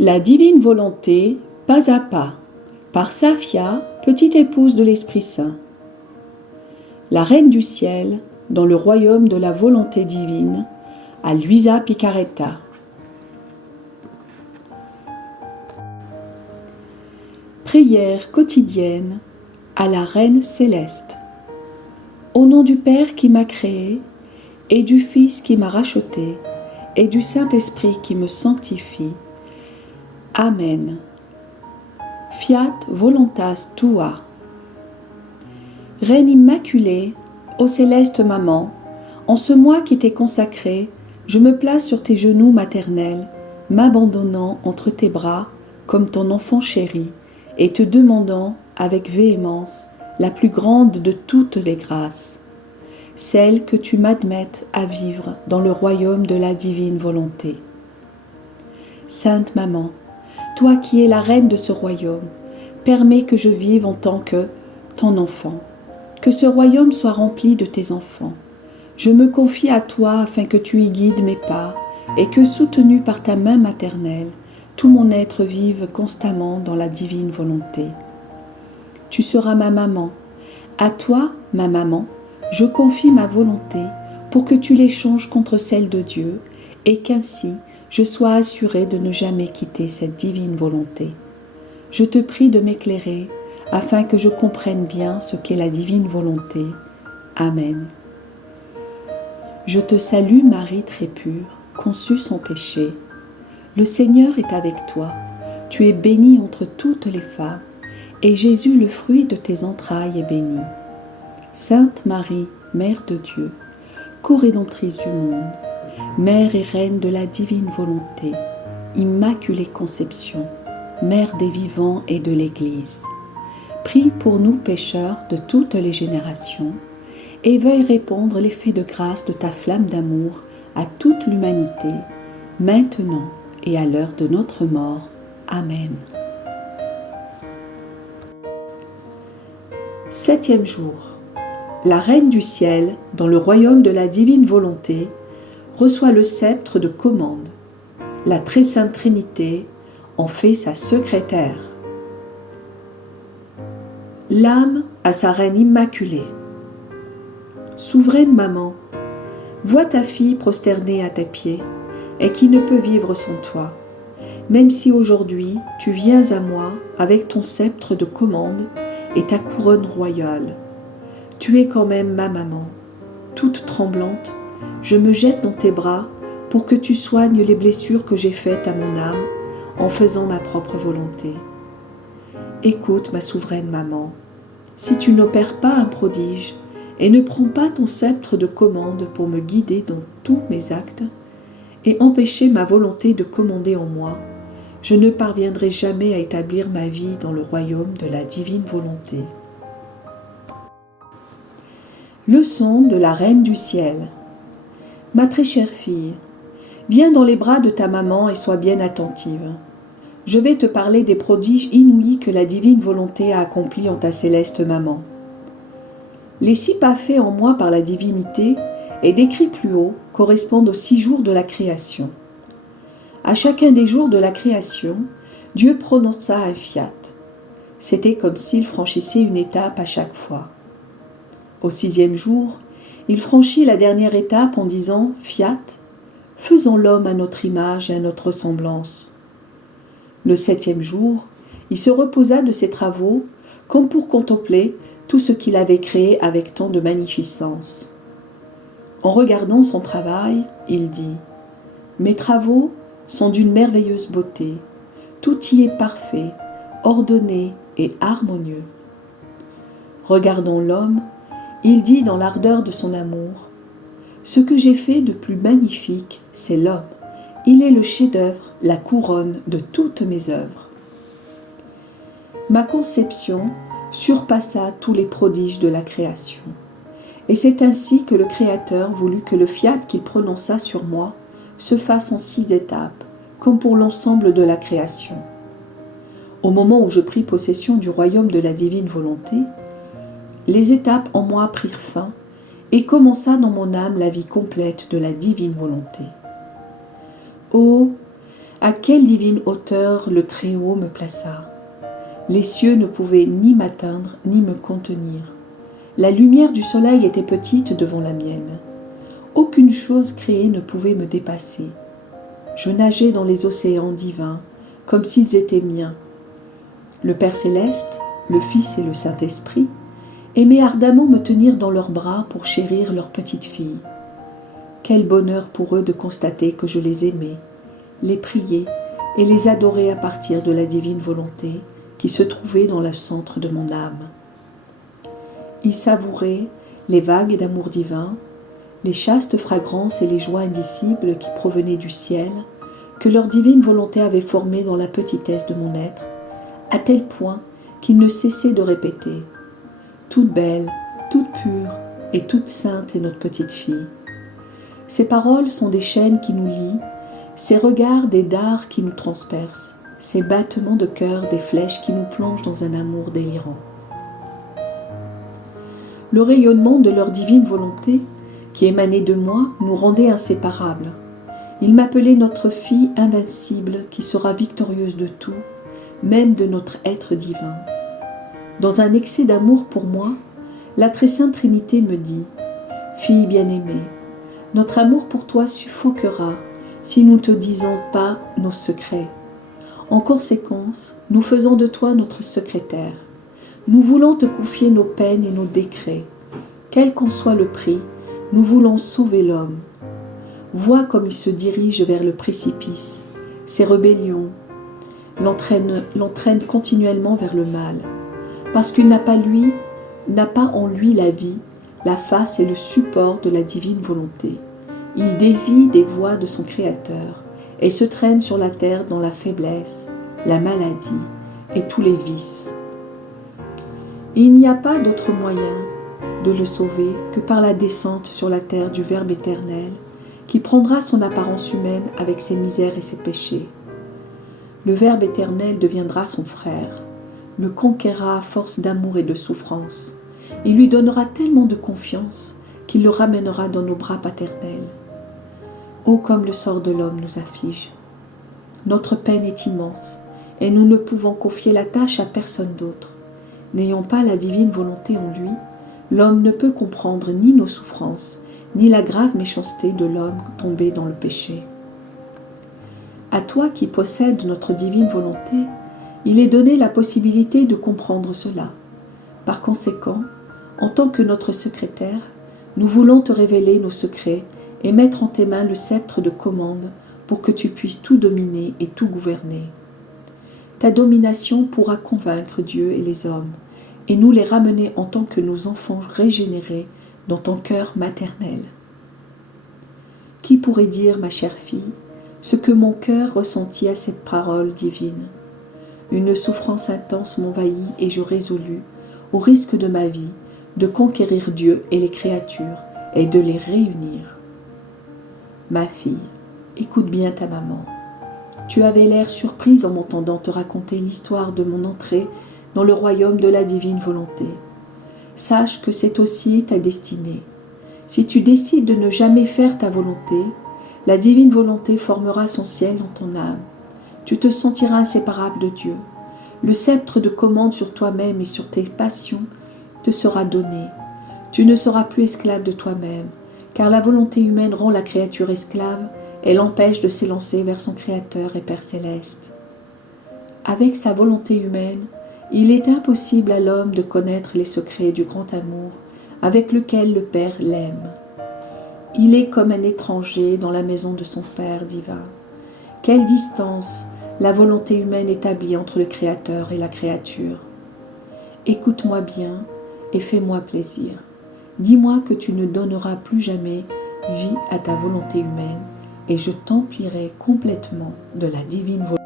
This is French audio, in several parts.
La divine volonté, pas à pas, par Safia, petite épouse de l'Esprit Saint. La Reine du Ciel, dans le royaume de la volonté divine, à Luisa Picaretta. Prière quotidienne à la Reine céleste. Au nom du Père qui m'a créé, et du Fils qui m'a racheté, et du Saint-Esprit qui me sanctifie. Amen. Fiat voluntas tua. Reine immaculée, ô céleste maman, en ce mois qui t'est consacré, je me place sur tes genoux maternels, m'abandonnant entre tes bras comme ton enfant chéri, et te demandant avec véhémence la plus grande de toutes les grâces, celle que tu m'admettes à vivre dans le royaume de la divine volonté. Sainte Maman, toi qui es la reine de ce royaume, permets que je vive en tant que ton enfant, que ce royaume soit rempli de tes enfants. Je me confie à toi afin que tu y guides mes pas et que, soutenu par ta main maternelle, tout mon être vive constamment dans la divine volonté. Tu seras ma maman. À toi, ma maman, je confie ma volonté pour que tu l'échanges contre celle de Dieu et qu'ainsi je sois assurée de ne jamais quitter cette divine volonté. Je te prie de m'éclairer afin que je comprenne bien ce qu'est la divine volonté. Amen. Je te salue Marie très pure, conçue sans péché. Le Seigneur est avec toi. Tu es bénie entre toutes les femmes, et Jésus, le fruit de tes entrailles, est béni. Sainte Marie, Mère de Dieu, co-rédemptrice du monde, Mère et Reine de la divine volonté, Immaculée Conception, Mère des vivants et de l'Église, prie pour nous pécheurs de toutes les générations, et veuille répandre l'effet de grâce de ta flamme d'amour à toute l'humanité, maintenant et à l'heure de notre mort. Amen. 7e jour. La Reine du Ciel, dans le royaume de la divine volonté, reçoit le sceptre de commande. La très sainte Trinité en fait sa secrétaire. L'âme à sa Reine immaculée. Souveraine maman, vois ta fille prosternée à tes pieds, et qui ne peut vivre sans toi, même si aujourd'hui tu viens à moi avec ton sceptre de commande et ta couronne royale. Tu es quand même ma maman. Toute tremblante, je me jette dans tes bras pour que tu soignes les blessures que j'ai faites à mon âme en faisant ma propre volonté. Écoute, ma souveraine maman, si tu n'opères pas un prodige et ne prends pas ton sceptre de commande pour me guider dans tous mes actes et empêcher ma volonté de commander en moi, je ne parviendrai jamais à établir ma vie dans le royaume de la divine volonté. Leçon de la Reine du Ciel. Ma très chère fille, viens dans les bras de ta maman et sois bien attentive. Je vais te parler des prodiges inouïs que la divine volonté a accomplis en ta céleste maman. Les 6 pas faits en moi par la divinité et décrits plus haut correspondent aux 6 jours de la création. À chacun des jours de la création, Dieu prononça un fiat. C'était comme s'il franchissait une étape à chaque fois. Au 6e jour, il franchit la dernière étape en disant « Fiat, faisons l'homme à notre image et à notre ressemblance ». Le 7e jour, il se reposa de ses travaux comme pour contempler tout ce qu'il avait créé avec tant de magnificence. En regardant son travail, il dit « Mes travaux sont d'une merveilleuse beauté, tout y est parfait, ordonné et harmonieux. » Regardant l'homme, il dit dans l'ardeur de son amour « Ce que j'ai fait de plus magnifique, c'est l'homme. Il est le chef-d'œuvre, la couronne de toutes mes œuvres. » Ma conception surpassa tous les prodiges de la création. Et c'est ainsi que le Créateur voulut que le fiat qu'il prononça sur moi se fasse en 6 étapes, comme pour l'ensemble de la création. Au moment où je pris possession du royaume de la divine volonté, les étapes en moi prirent fin et commença dans mon âme la vie complète de la divine volonté. Oh, À quelle divine hauteur le Très-Haut me plaça. Les cieux ne pouvaient ni m'atteindre ni me contenir. La lumière du soleil était petite devant la mienne. Aucune chose créée ne pouvait me dépasser. Je nageais dans les océans divins, comme s'ils étaient miens. Le Père Céleste, le Fils et le Saint-Esprit aimaient ardemment me tenir dans leurs bras pour chérir leur petite fille. Quel bonheur pour eux de constater que je les aimais, les priais et les adorais à partir de la divine volonté qui se trouvait dans le centre de mon âme. Ils savouraient les vagues d'amour divin, les chastes fragrances et les joies indicibles qui provenaient du ciel, que leur divine volonté avait formées dans la petitesse de mon être, à tel point qu'ils ne cessaient de répéter « Toute belle, toute pure et toute sainte est notre petite fille ». Ces paroles sont des chaînes qui nous lient, ces regards des dards qui nous transpercent, ces battements de cœur des flèches qui nous plongent dans un amour délirant. Le rayonnement de leur divine volonté, qui émanait de moi, nous rendait inséparables. Ils m'appelaient notre fille invincible qui sera victorieuse de tout, même de notre être divin. Dans un excès d'amour pour moi, la très sainte Trinité me dit « Fille bien-aimée, notre amour pour toi suffoquera si nous ne te disons pas nos secrets. En conséquence, nous faisons de toi notre secrétaire. Nous voulons te confier nos peines et nos décrets. Quel qu'en soit le prix, nous voulons sauver l'homme. Vois comme il se dirige vers le précipice. Ses rébellions l'entraînent continuellement vers le mal. Parce qu'il n'a pas en lui la vie, la face et le support de la divine volonté. Il dévie des voies de son Créateur et se traîne sur la terre dans la faiblesse, la maladie et tous les vices. Et il n'y a pas d'autre moyen de le sauver que par la descente sur la terre du Verbe éternel qui prendra son apparence humaine avec ses misères et ses péchés. Le Verbe éternel deviendra son frère, le conquérera à force d'amour et de souffrance. Il lui donnera tellement de confiance qu'il le ramènera dans nos bras paternels. Oh, comme le sort de l'homme nous afflige. Notre peine est immense et nous ne pouvons confier la tâche à personne d'autre. N'ayant pas la divine volonté en lui, l'homme ne peut comprendre ni nos souffrances, ni la grave méchanceté de l'homme tombé dans le péché. À toi qui possèdes notre divine volonté, il est donné la possibilité de comprendre cela. Par conséquent, en tant que notre secrétaire, nous voulons te révéler nos secrets et mettre en tes mains le sceptre de commande pour que tu puisses tout dominer et tout gouverner. Ta domination pourra convaincre Dieu et les hommes, et nous les ramener en tant que nos enfants régénérés dans ton cœur maternel. Qui pourrait dire, ma chère fille, ce que mon cœur ressentit à cette parole divine? Une souffrance intense m'envahit et je résolus, au risque de ma vie, de conquérir Dieu et les créatures et de les réunir. Ma fille, écoute bien ta maman. Tu avais l'air surprise en m'entendant te raconter l'histoire de mon entrée dans le royaume de la divine volonté. Sache que c'est aussi ta destinée. Si tu décides de ne jamais faire ta volonté, la divine volonté formera son ciel dans ton âme. Tu te sentiras inséparable de Dieu. Le sceptre de commande sur toi-même et sur tes passions te sera donné. Tu ne seras plus esclave de toi-même, car la volonté humaine rend la créature esclave et l'empêche de s'élancer vers son Créateur et Père Céleste. Avec sa volonté humaine, il est impossible à l'homme de connaître les secrets du grand amour avec lequel le Père l'aime. Il est comme un étranger dans la maison de son Père divin. Quelle distance la volonté humaine établit entre le Créateur et la créature. Écoute-moi bien et fais-moi plaisir. Dis-moi que tu ne donneras plus jamais vie à ta volonté humaine et je t'emplirai complètement de la divine volonté.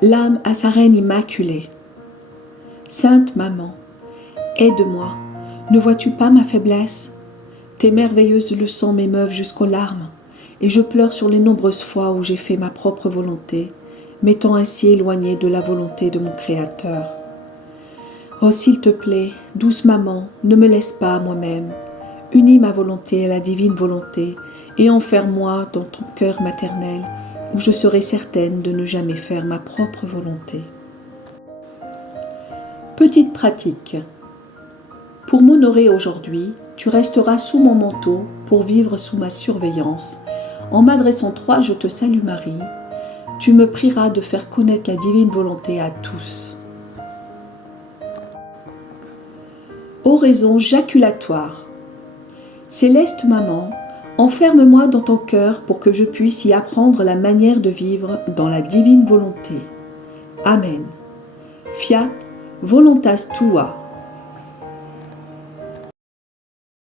L'âme à sa reine immaculée. Sainte Maman, aide-moi. Ne vois-tu pas ma faiblesse? Tes merveilleuses leçons m'émeuvent jusqu'aux larmes, et je pleure sur les nombreuses fois où j'ai fait ma propre volonté, m'étant ainsi éloignée de la volonté de mon Créateur. Oh, s'il te plaît, douce maman, ne me laisse pas à moi-même. Unis ma volonté à la divine volonté, et enferme-moi dans ton cœur maternel, où je serai certaine de ne jamais faire ma propre volonté. Petite pratique. Pour m'honorer aujourd'hui, tu resteras sous mon manteau pour vivre sous ma surveillance. En m'adressant 3 Je te salue Marie, tu me prieras de faire connaître la divine volonté à tous. Oraison jaculatoire. Céleste Maman, enferme-moi dans ton cœur pour que je puisse y apprendre la manière de vivre dans la divine volonté. Amen. Fiat voluntas tua.